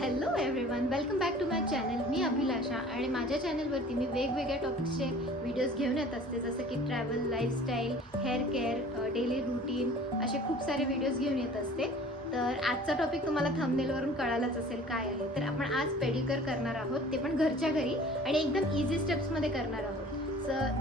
Hello everyone, welcome back to my channel. मी अभिलाषा आणि माझ्या चॅनलवरती मी वेगवेगळ्या टॉपिक्सचे व्हिडिओज घेऊन येत असते, जसं की travel, lifestyle, hair care, daily routine, असे खूप सारे व्हिडिओज घेऊन येत असते. तर आजचा टॉपिक तुम्हाला थंबनेलवरून कळालाच असेल काय आहे. तर आपण आज पेडिक्युअर करणार आहोत, ते पण घरच्या घरी आणि एकदम इझी स्टेप्समध्ये करणार आहोत.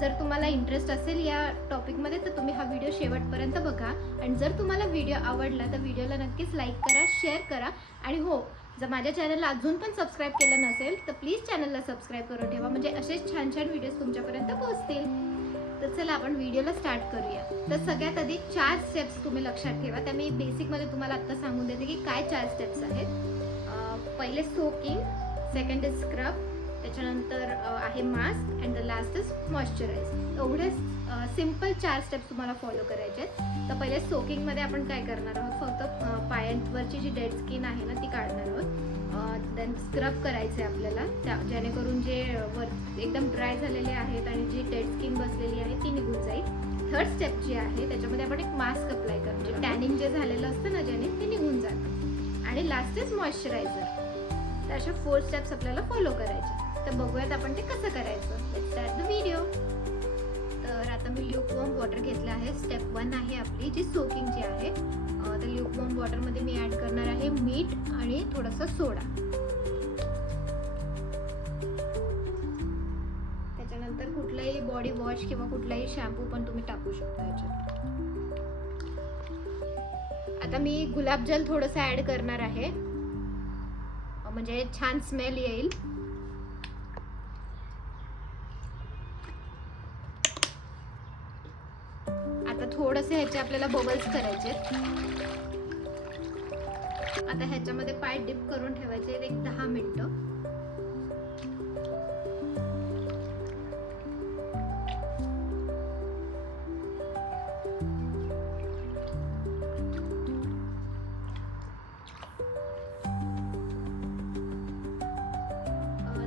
जर तुम्हाला इंटरेस्ट असेल या टॉपिकमध्ये तर तुम्ही हा व्हिडिओ शेवटपर्यंत बघा. आणि जर तुम्हाला व्हिडिओ आवडला तर व्हिडिओला नक्कीच लाईक करा, शेअर करा. आणि हो, जर माझ्या चॅनलला अजून पण सबस्क्राईब केलं नसेल तर प्लीज चॅनलला सबस्क्राईब करून ठेवा, म्हणजे असेच छान छान व्हिडिओज तुमच्यापर्यंत पोहोचतील. तर चला आपण व्हिडिओला स्टार्ट करूया. तर सगळ्यात आधी 4 स्टेप्स तुम्ही लक्षात ठेवा. त्या मी बेसिकमध्ये तुम्हाला आत्ता सांगून देते की काय 4 स्टेप्स आहेत. पहिले सोकिंग, सेकंड इज स्क्रब, त्याच्यानंतर आहे mask and the last is moisturise. एवढे सिम्पल 4 स्टेप्स तुम्हाला फॉलो करायचे आहेत. तर पहिले सोकिंगमध्ये आपण काय करणार आहोत, फक्त पायांवरची जी डेड स्किन आहे ना ती काढणार आहोत. देन स्क्रब करायचं आहे आपल्याला, जेणेकरून जे वर एकदम ड्राय झालेले आहेत आणि जी डेड स्किन बसलेली आहे ती निघून जाईल. थर्ड स्टेप जी आहे त्याच्यामध्ये आपण एक मास्क अप्लाय करतो, म्हणजे टॅनिंग जे झालेलं असतं ना ज्याने ते निघून जातं. आणि लास्ट इज मॉइश्चरायझर. तर अशा 4 स्टेप्स आपल्याला फॉलो करायचे. तर बघूयात आपण ते कसं करायचं. Let's start the video. तर आता मी ल्यूकवॉर्म वॉटर घेतलं आहे. स्टेप 1 आहे आपली जी सोकिंग जी आहे. तर ल्यूकवॉर्म वॉटरमध्ये मी ॲड करणार आहे मीठ आणि थोडासा सोडा. त्याच्यानंतर कुठलाही बॉडी वॉश किंवा कुठलाही शॅम्पू पण तुम्ही टाकू शकता याच्यात. आता मी गुलाबजल थोडंसं ॲड करणार आहे, म्हणजे छान स्मेल येईल. आता थोडंसं ह्याचे आपल्याला बबल्स करायचे. आता ह्याच्यामध्ये पाय डिप करून ठेवायचे एक 10 मिनिटं.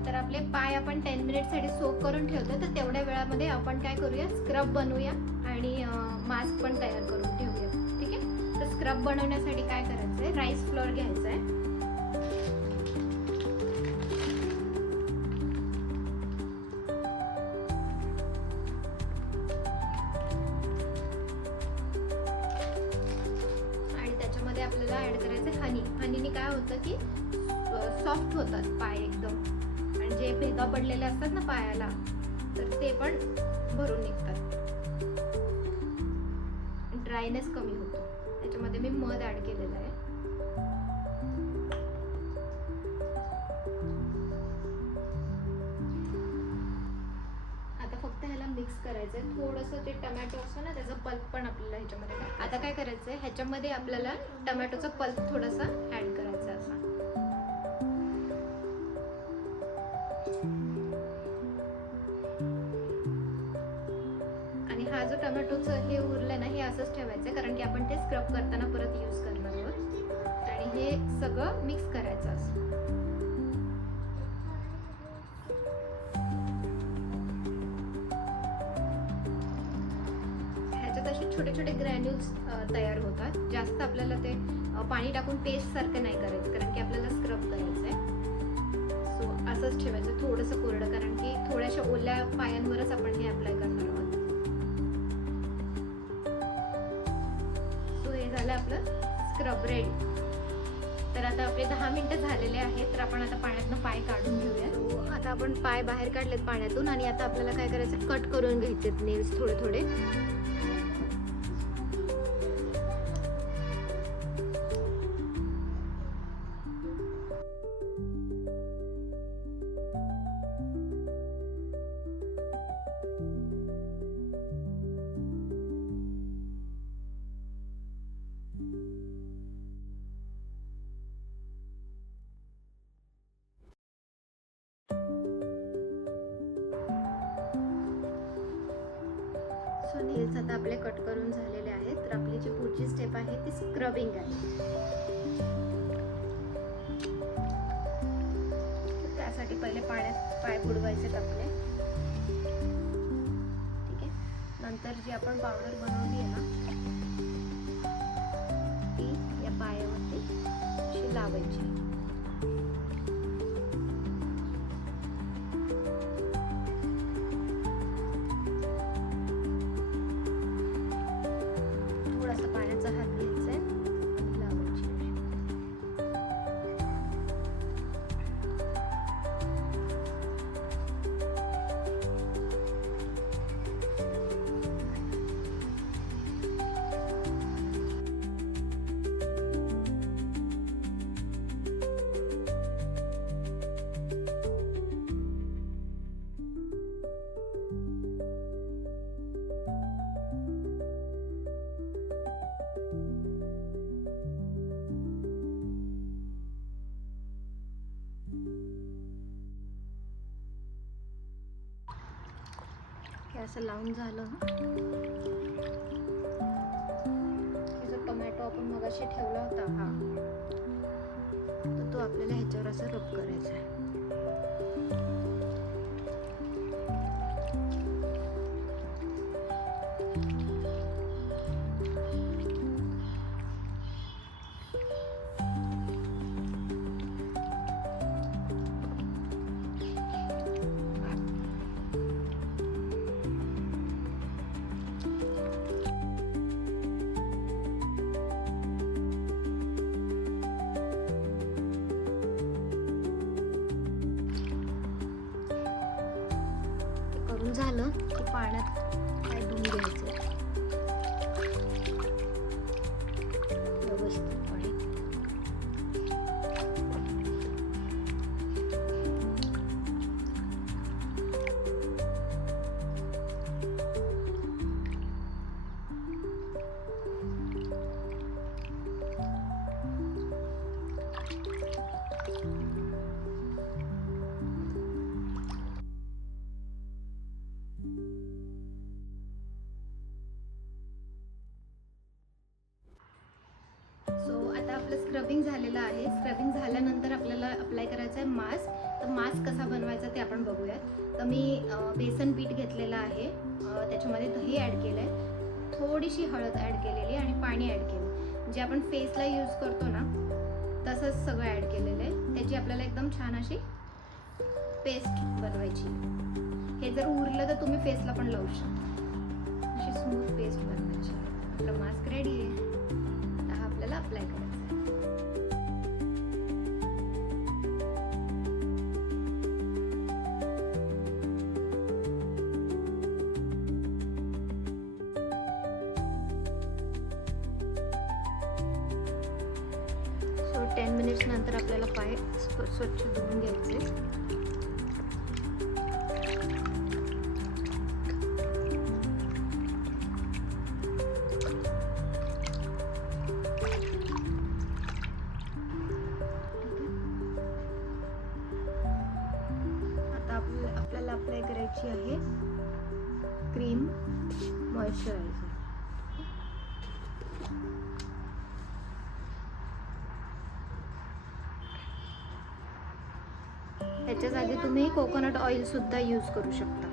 तर आपले पाय आपण 10 मिनिटसाठी सोक करून ठेवतो. तर तेवढ्या वेळामध्ये आपण काय करूया, स्क्रब बनवूया आणि मास्क पण तयार करून ठेवूया. ठीक आहे. तर स्क्रब बनवण्यासाठी काय करायचं आहे, राईस फ्लोअर घ्यायचा आहे. आणि त्याच्यामध्ये आपल्याला ऍड करायचं हनी. हनीने काय होतं की सॉफ्ट होतात पाय एकदम, आणि जे भेगा पडलेले असतात ना पायाला तर ते पण भरून निघतात. ड्रायनेस कमी होतो. त्याच्यामध्ये मी मध ऍड केलेलं आहे. आता फक्त ह्याला मिक्स करायचंय. थोडंसं जे टमॅटो असतो ना त्याचा पल्प पण आपल्याला ह्याच्यामध्ये आता काय करायचंय, ह्याच्यामध्ये आपल्याला टमॅटोचा पल्प थोडासा ऍड करायचा असा. हा जो टोमॅटोचं हे उरलं ना हे असंच ठेवायचं, कारण की आपण ते स्क्रब करताना परत यूज करणार आहोत. आणि हे सगळं मिक्स करायचं असं. ह्याच्यात असे छोटे छोटे ग्रॅन्युल्स तयार होतात. जास्त आपल्याला ते पाणी टाकून पेस्ट सारखं नाही करायचं, कारण की आपल्याला स्क्रब करायचं आहे. सो असंच ठेवायचं थोडंसं कोरडं, कारण की थोड्याशा ओल्या पायांवरच आपण हे अप्लाय करणार आहोत. झालं आपलं स्क्रब रेडी. तर आता आपले 10 मिनिटं झालेले आहेत. तर आपण आता पाण्यातनं पाय काढून घेऊया. आता आपण पाय बाहेर काढलेत पाण्यातून आणि आता आपल्याला काय करायचं, कट करून घ्यायचे नेल्स थोडे थोडे. नेल्स आता आपले कट करून झालेले आहेत. तर आपली जी पुढची स्टेप आहे ती स्क्रबिंग आहे. त्यासाठी पहिले पाण्यात पाय बुडवायचे आपले. ठीक आहे. नंतर जी आपण पावडर बनवली आहे ना ती या पायावरती अशी लावायची. हे असं लावून झालं ना, जो टोमॅटो आपण मगाशी ठेवला होता हा, तर तो आपल्याला ह्याच्यावर असं रब करायचा आहे. झालं की पाण्यात काय धुवून घ्यायचं व्यवस्थितपणे. आपलं स्क्रबिंग झालेलं आहे. स्क्रबिंग झाल्यानंतर आपल्याला अप्लाय करायचं आहे मास्क. तर मास्क कसा बनवायचा ते आपण बघूयात. तर मी बेसन पीठ घेतलेलं आहे, त्याच्यामध्ये दही ॲड केलं आहे, थोडीशी हळद ॲड केलेली आणि पाणी ॲड केलं. जे आपण फेसला यूज करतो ना तसंच सगळं ॲड केलेलं आहे. त्याची आपल्याला एकदम छान अशी पेस्ट बनवायची. हे जर उरलं तर तुम्ही फेसला पण लावू शकता. अशी स्मूथ पेस्ट बनवायची. आपला मास्क रेडी आहे. आता आपल्याला अप्लाय करायचा. सो 10 मिनिट्स नंतर आपल्याला पाय स्वच्छ धुवून घ्यायचे. आपल्याला अप्लाय करायची आहे क्रीम मॉइश्चरायझर. त्याच्या जागी तुम्ही कोकोनट ऑइल सुद्धा यूज करू शकता.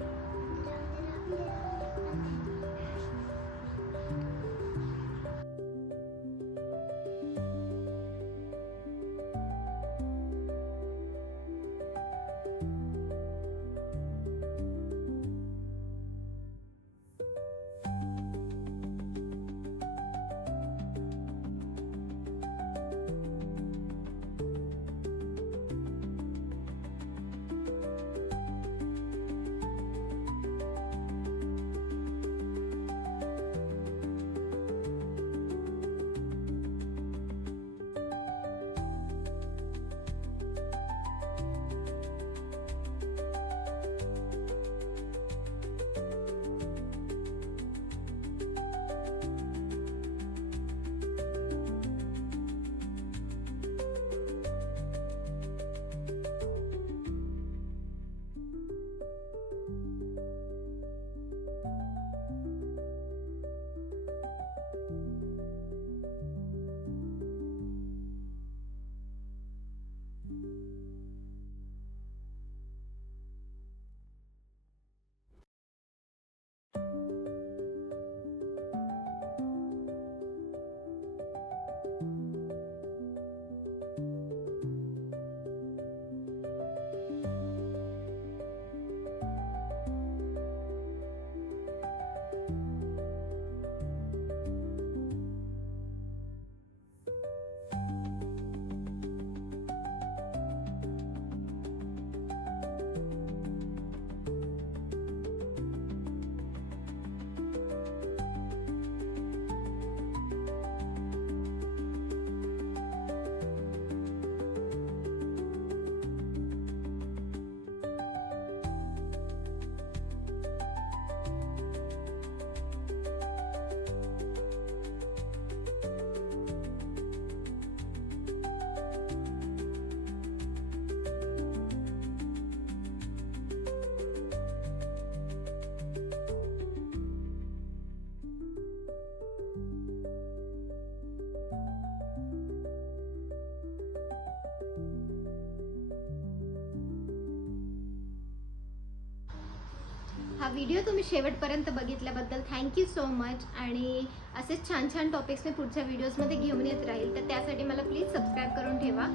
हा व्हिडिओ तुम्ही शेवटपर्यंत बघितल्याबद्दल थँक्यू सो मच. आणि असेच छान छान टॉपिक्स मी पुढच्या व्हिडिओजमध्ये घेऊन येत राहील, तर त्यासाठी मला प्लीज सबस्क्राईब करून ठेवा.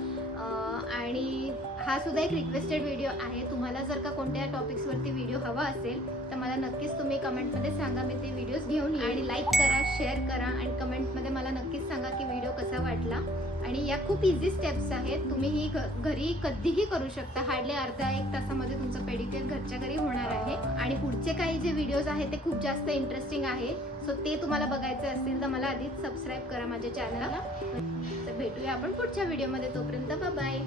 आणि हा सुद्धा एक रिक्वेस्टेड व्हिडिओ आहे. तुम्हाला जर का कोणत्या टॉपिक्सवरती व्हिडिओ हवा असेल तर मला नक्कीच तुम्ही कमेंटमध्ये सांगा, मी ते व्हिडिओज घेऊन येईन. आणि लाईक करा, शेअर करा आणि कमेंटमध्ये मला नक्कीच सांगा की व्हिडिओ कसा वाटला. आणि या खूप इझी स्टेप्स आहेत, तुम्ही ही घरी कधीही करू शकता. हार्डली अर्धा एक तासामध्ये तुमचं पेडिक्युअर घरच्या घरी होणार आहे. आणि पुढचे काही जे व्हिडिओज आहेत ते खूप जास्त इंटरेस्टिंग आहे, सो ते तुम्हाला बघायचे असतील तर मला आधीच सबस्क्राईब करा माझ्या चॅनलला. तर भेटूया आपण पुढच्या व्हिडिओमध्ये. तोपर्यंत बाय.